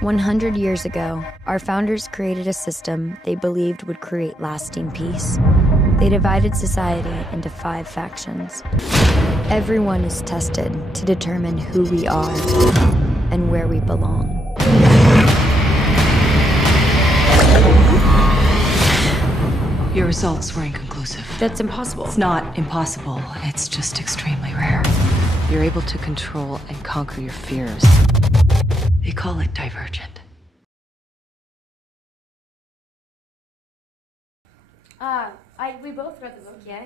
100 years ago, our founders created a system they believed would create lasting peace. They divided society into 5 factions. Everyone is tested to determine who we are and where we belong. Your results were inconclusive. That's impossible. It's not impossible. It's just extremely rare. You're able to control and conquer your fears. They call it Divergent. We both read the book, yeah.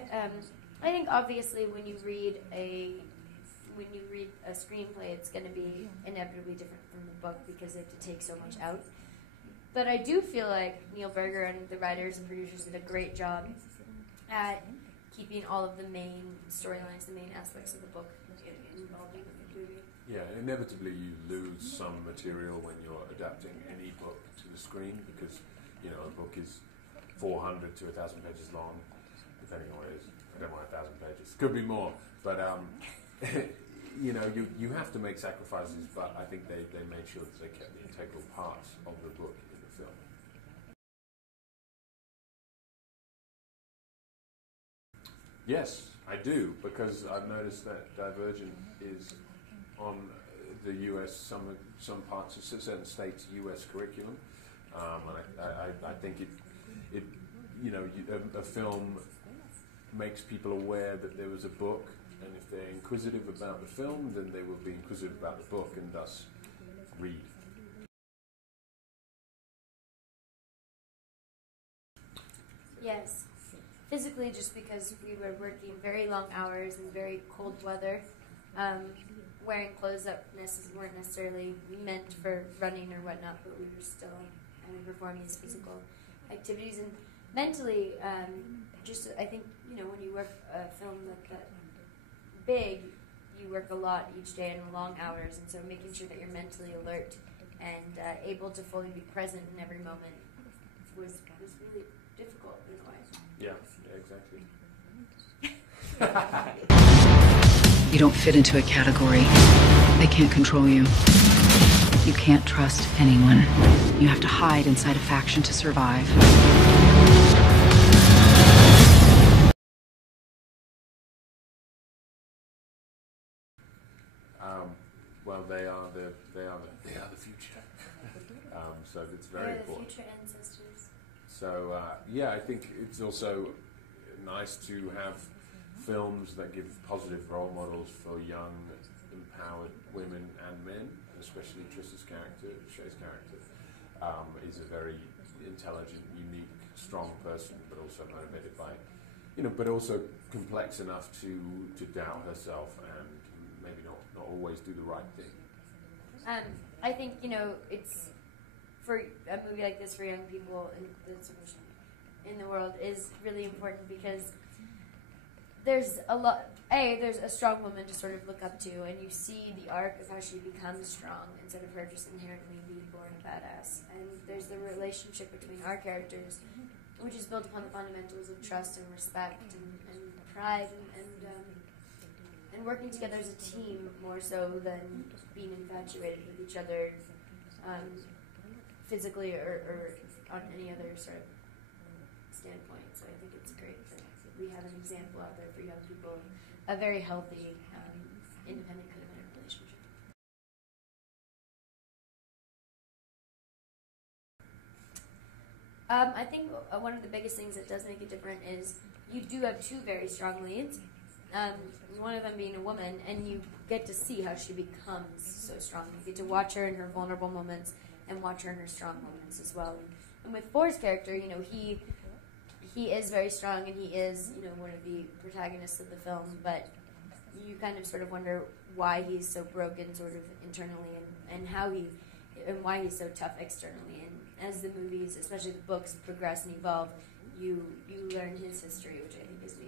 I think obviously when you read a screenplay, it's going to be inevitably different from the book because they have to take so much out. But I do feel like Neil Berger and the writers and producers did a great job at keeping all of the main storylines, the main aspects of the book involved in the movie. Yeah, inevitably you lose some material when you're adapting any book to the screen because, you know, a book is 400 to 1,000 pages long, depending on what it is. I don't want 1,000 pages. Could be more, but you know, you have to make sacrifices. But I think they made sure that they kept the integral parts of the book in the film. Yes, I do, because I've noticed that Divergent is on the U.S. some parts of certain states' U.S. curriculum, and I think it you know, a film makes people aware that there was a book, and if they're inquisitive about the film, then they will be inquisitive about the book and thus read. Yes. Physically, just because we were working very long hours in very cold weather, wearing clothes that weren't necessarily meant for running or whatnot, but we were still performing these physical activities. And mentally, I think, you know, when you work a film that big, you work a lot each day and long hours, and so making sure that you're mentally alert and able to fully be present in every moment was really difficult in a way. Yeah, exactly. You don't fit into a category. They can't control you. You can't trust anyone. You have to hide inside a faction to survive. Well, they are the future. So it's very important. Future ancestors. So yeah, I think it's also nice to have films that give positive role models for young, empowered women and men, especially Trish's character, Shay's character, is a very intelligent, unique, strong person, but also motivated by, you know, but also complex enough to doubt herself and maybe not always do the right thing. I think, you know, it's for a movie like this for young people in the world is really important because there's a strong woman to sort of look up to, and you see the arc of how she becomes strong instead of her just inherently being born a badass. And there's the relationship between our characters, which is built upon the fundamentals of trust and respect and pride and working together as a team more so than being infatuated with each other physically or on any other sort of standpoint. So I think it's great that we have an example out there for young people, a very healthy, independent, codependent relationship. I think one of the biggest things that does make it different is you do have 2 very strong leads, one of them being a woman, and you get to see how she becomes so strong. You get to watch her in her vulnerable moments and watch her in her strong moments as well. And with Forrest's character, you know, he is very strong and he is, you know, one of the protagonists of the film, but you kind of sort of wonder why he's so broken sort of internally and why he's so tough externally. And as the movies, especially the books, progress and evolve, you learn his history, which I think is the